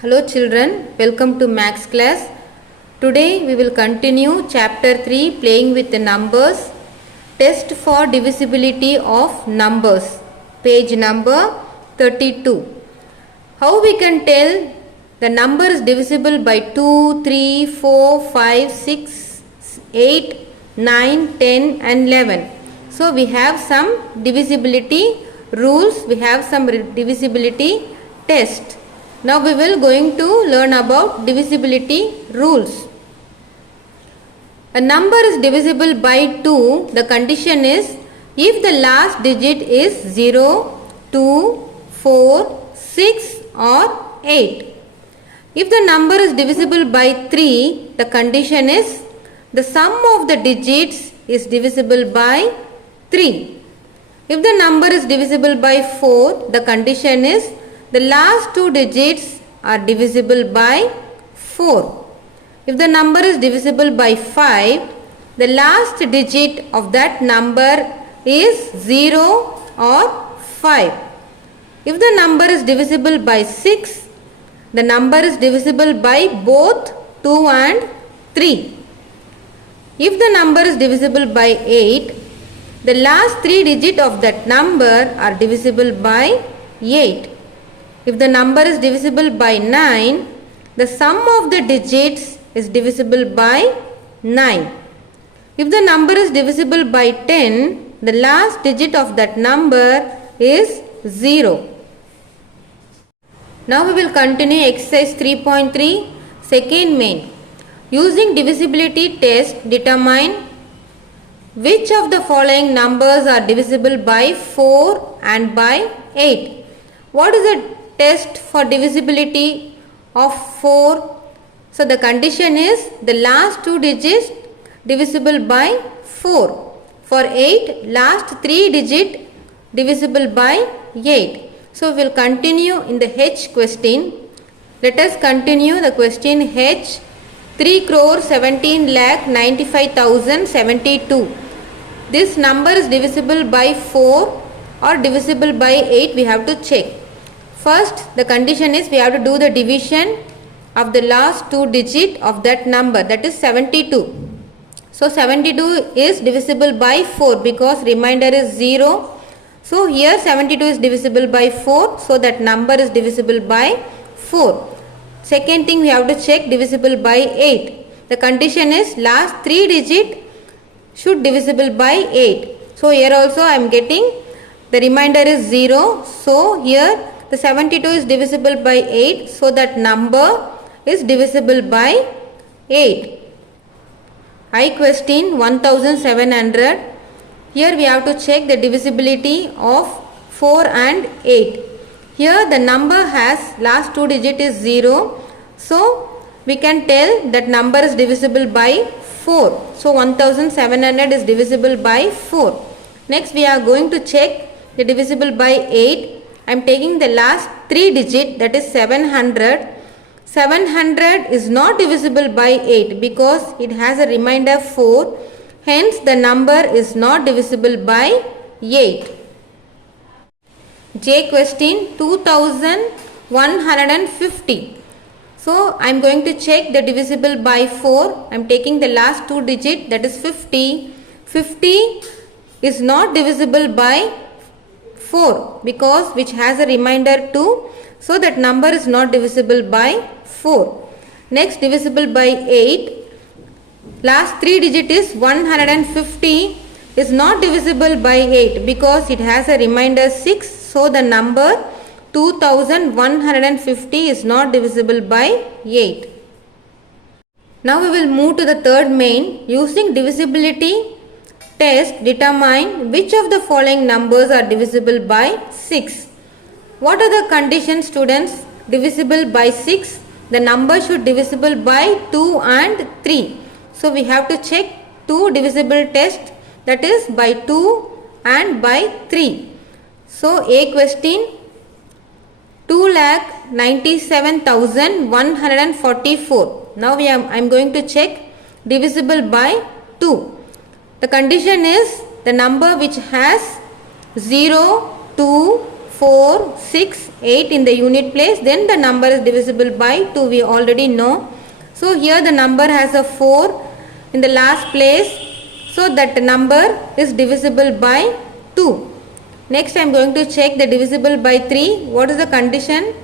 Hello children, welcome to Max class. Today we will continue chapter 3 playing with the numbers. Test for divisibility of numbers. Page number 32. How we can tell the number is divisible by 2, 3, 4, 5, 6, 8, 9, 10 and 11. So we have some divisibility rules, we have some divisibility test. Now we will going to learn about divisibility rules. A number is divisible by 2. The condition is if the last digit is 0, 2, 4, 6 or 8. If the number is divisible by 3, the condition is the sum of the digits is divisible by 3. If the number is divisible by 4, the condition is the last two digits are divisible by 4. If the number is divisible by 5, the last digit of that number is 0 or 5. If the number is divisible by 6, the number is divisible by both 2 and 3. If the number is divisible by 8, the last three digits of that number are divisible by 8. If the number is divisible by 9, the sum of the digits is divisible by 9. If the number is divisible by 10, the last digit of that number is 0. Now we will continue exercise 3.3, second main. Using divisibility test, determine which of the following numbers are divisible by 4 and by 8. What is the test for divisibility of 4? So the condition is the last two digits divisible by 4. For 8, last three digits divisible by 8. So we will continue in the H question. Let us continue the question H. 3,17,95,072. This number is divisible by 4 or divisible by 8. We have to check. First, the condition is we have to do the division of the last two digit of that number, that is 72. So 72 is divisible by 4 because remainder is 0. So here 72 is divisible by 4, so that number is divisible by 4. Second thing we have to check divisible by 8. The condition is last three digit should divisible by 8. So here also I am getting the remainder is 0. So here the 72 is divisible by 8, so that number is divisible by 8. I question 1700. Here we have to check the divisibility of 4 and 8. Here the number has last two digit is 0. So we can tell that number is divisible by 4. So 1700 is divisible by 4. Next we are going to check the divisible by 8. I am taking the last three digit, that is 700. 700 is not divisible by 8 because it has a remainder 4. Hence the number is not divisible by 8. J question 2150. So I am going to check the divisible by 4. I am taking the last two digit, that is 50. 50 is not divisible by 4 because which has a remainder 2. So that number is not divisible by 4. Next, divisible by 8. Last three digit is 150 is not divisible by 8 because it has a remainder 6. So the number 2150 is not divisible by 8. Now we will move to the third main. Using divisibility test, determine which of the following numbers are divisible by 6. What are the conditions, students? Divisible by 6. The number should divisible by 2 and 3. So we have to check two divisible test, that is by 2 and by 3. So A question 2,97,144. Now I am going to check divisible by 2. The condition is the number which has 0, 2, 4, 6, 8 in the unit place, then the number is divisible by 2. We already know. So here the number has a 4 in the last place. So that number is divisible by 2. Next I am going to check the divisible by 3. What is the condition?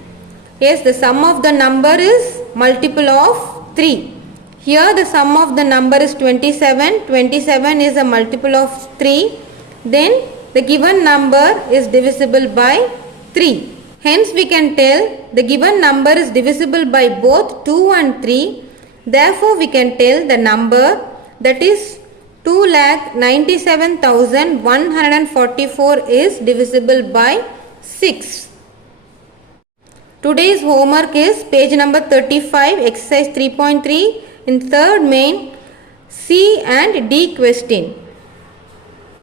Yes, the sum of the number is multiple of 3. Here the sum of the number is 27. 27 is a multiple of 3. Then the given number is divisible by 3. Hence we can tell the given number is divisible by both 2 and 3. Therefore we can tell the number, that is 2,97,144 is divisible by 6. Today's homework is page number 35, exercise 3.3 in third main, C and D question.